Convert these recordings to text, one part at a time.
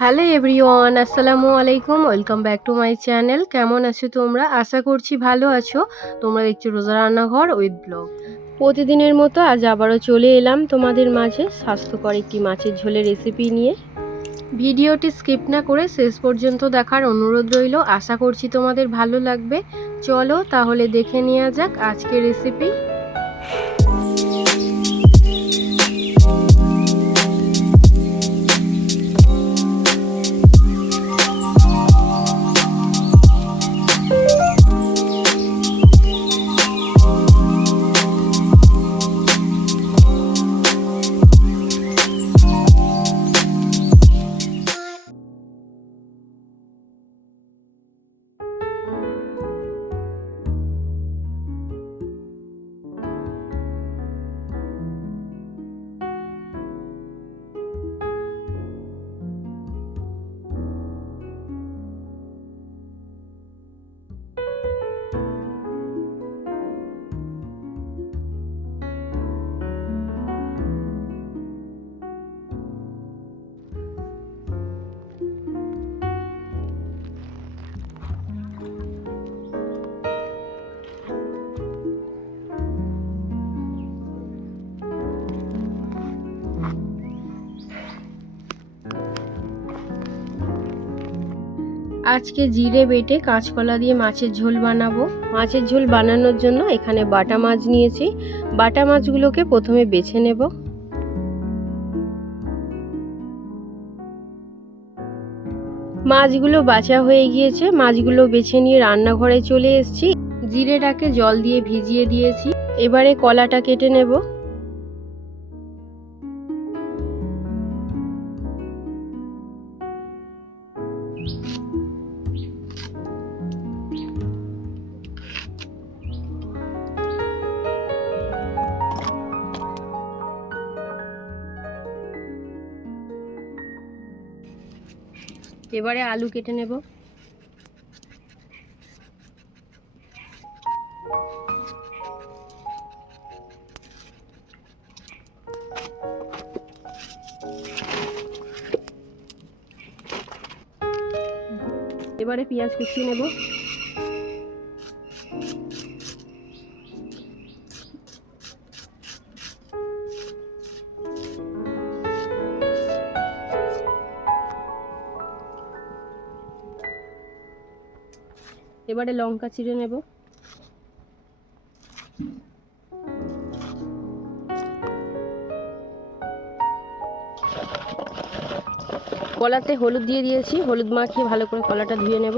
Hello everyone, আসসালামু আলাইকুম, welcome back to my channel. কেমন আছো তোমরা? আশা করছি ভালো আছো। তোমরা দেখছ রোজা রান্নাঘর উইথ ব্লগ। প্রতিদিনের মতো আজ আবারও চলে এলাম তোমাদের মাঝে স্বাস্থ্যকর একটি মাছের ঝোলের রেসিপি নিয়ে। ভিডিওটি স্কিপ না করে শেষ পর্যন্ত দেখার অনুরোধ রইল। আশা করছি তোমাদের ভালো লাগবে। চলো তাহলে দেখে নেওয়া যাক আজকের রেসিপি আজকে জিরে বেটে কাঁচকলা দিয়ে মাছের ঝোল বানাবো। মাছের ঝোল বানানোর জন্য এখানে বাটা মাছ নিয়েছি। বাটা মাছগুলোকে প্রথমে বেছে নেব। মাছগুলো বাছা হয়ে গিয়েছে। মাছগুলো বেছে নিয়ে রান্নাঘরে চলে এসেছি। জিরেটাকে জল দিয়ে ভিজিয়ে দিয়েছি। এবারে কলাটা কেটে নেব। এবারে আলু কেটে নেব। এবারে পেঁয়াজ কুচিয়ে নেব। এবারে লঙ্কা চিড়ে নেব। কলাতে হলুদ দিয়ে দিয়েছি, হলুদ মাখিয়ে ভালো করে কলাটা ধুয়ে নেব।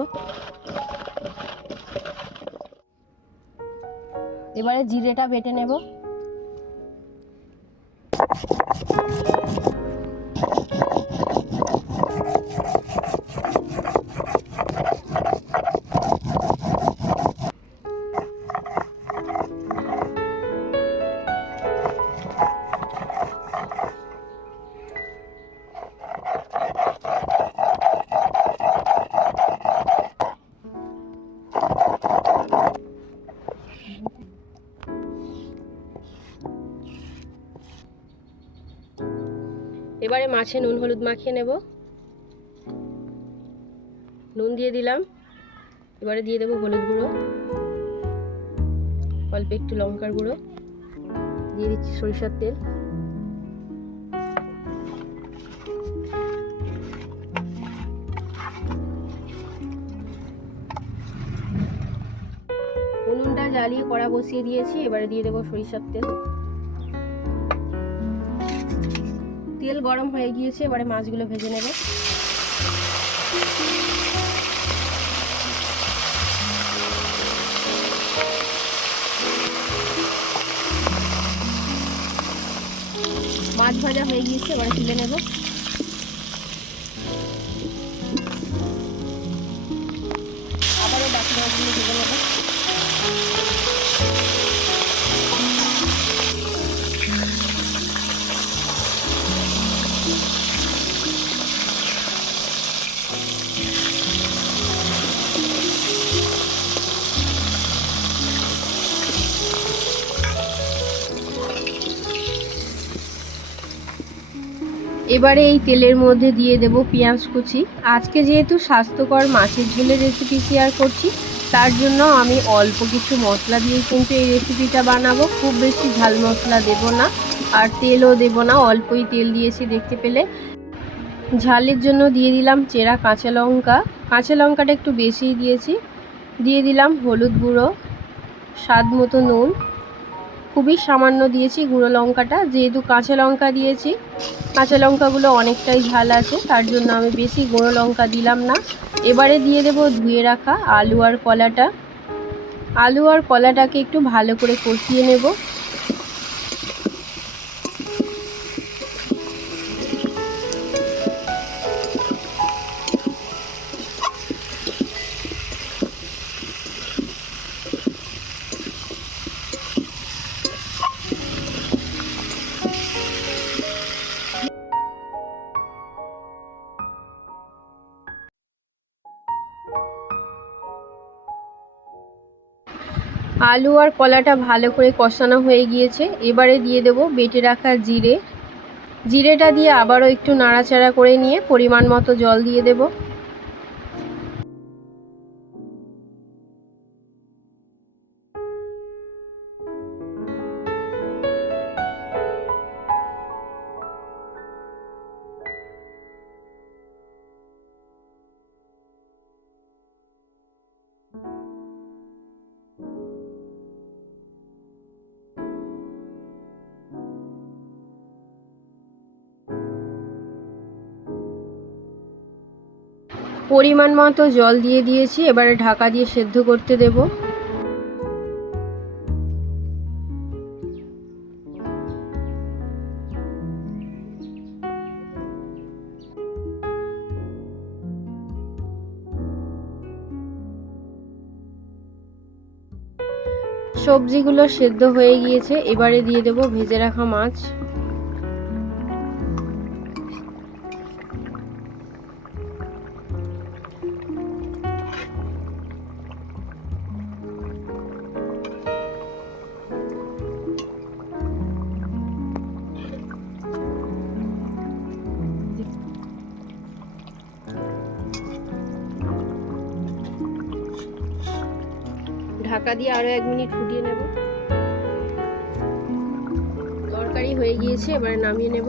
এবারে জিরেটা বেটে নেব। এবারে মাছে নুন, হলুদ মাখিয়ে নেব। নুন দিয়ে দিলাম। এবারে দিয়ে দেবো হলুদ গুঁড়ো। অল্প একটু লঙ্কার গুঁড়ো। দিয়ে দিচ্ছি সরিষার তেল। উনুনটা জ্বালিয়ে কড়া বসিয়ে দিয়েছি। এবারে দিয়ে দেবো সরিষার তেল। তেল গরম হয়ে গিয়েছে, এবারে মাছগুলো ভেজে নেব। মাছ ভাজা হয়ে গিয়েছে, এবারে তুলে নেব। এবারে এই তেলের মধ্যে দিয়ে দেব পেঁয়াজ কুচি। আজকে যেহেতু স্বাস্থ্যকর মাছের ঝোলের রেসিপি শেয়ার করছি, তার জন্য আমি অল্প কিছু মশলা দিয়ে কিন্তু এই রেসিপিটা বানাবো। খুব বেশি ঝাল মশলা দেব না, আর তেলও দেব না, অল্পই তেল দিয়েছি দেখতে পেলে। ঝালের জন্য দিয়ে দিলাম চেরা কাঁচা লঙ্কা। কাঁচা লঙ্কাটা একটু বেশিই দিয়েছি। দিয়ে দিলাম হলুদ গুঁড়ো, স্বাদ মতো নুন। খুবই সামান্য দিয়েছি গুঁড়ো লঙ্কাটা, যেহেতু কাঁচা লঙ্কা দিয়েছি। কাঁচা লঙ্কাগুলো অনেকটাই ঝাল আছে, তার জন্য আমি বেশি গুঁড়ো লঙ্কা দিলাম না। এবারে দিয়ে দেব ধুয়ে রাখা আলু আর কলাটা। আলু আর কলাটাকে একটু ভালো করে কষিয়ে নেব। আলু আর কলাটা ভালো করে কষানো হয়ে গিয়েছে। এবারে দিয়ে দেব বেটে রাখা জিরে। জিরেটা দিয়ে আবারও একটু নাড়াচাড়া করে নিয়ে পরিমাণ মতো জল দিয়ে দেব। পরিমাণ মতো জল দিয়ে দিয়েছি, এবারে ঢাকা দিয়ে সেদ্ধ করতে দেব। সবজিগুলো সেদ্ধ হয়ে গিয়েছে, এবারে দিয়ে দেব ভেজে রাখা মাছ। ঢাকা দিয়ে আরও এক মিনিট ফুটিয়ে নেব। তরকারি হয়ে গিয়েছে এবার নামিয়ে নেব।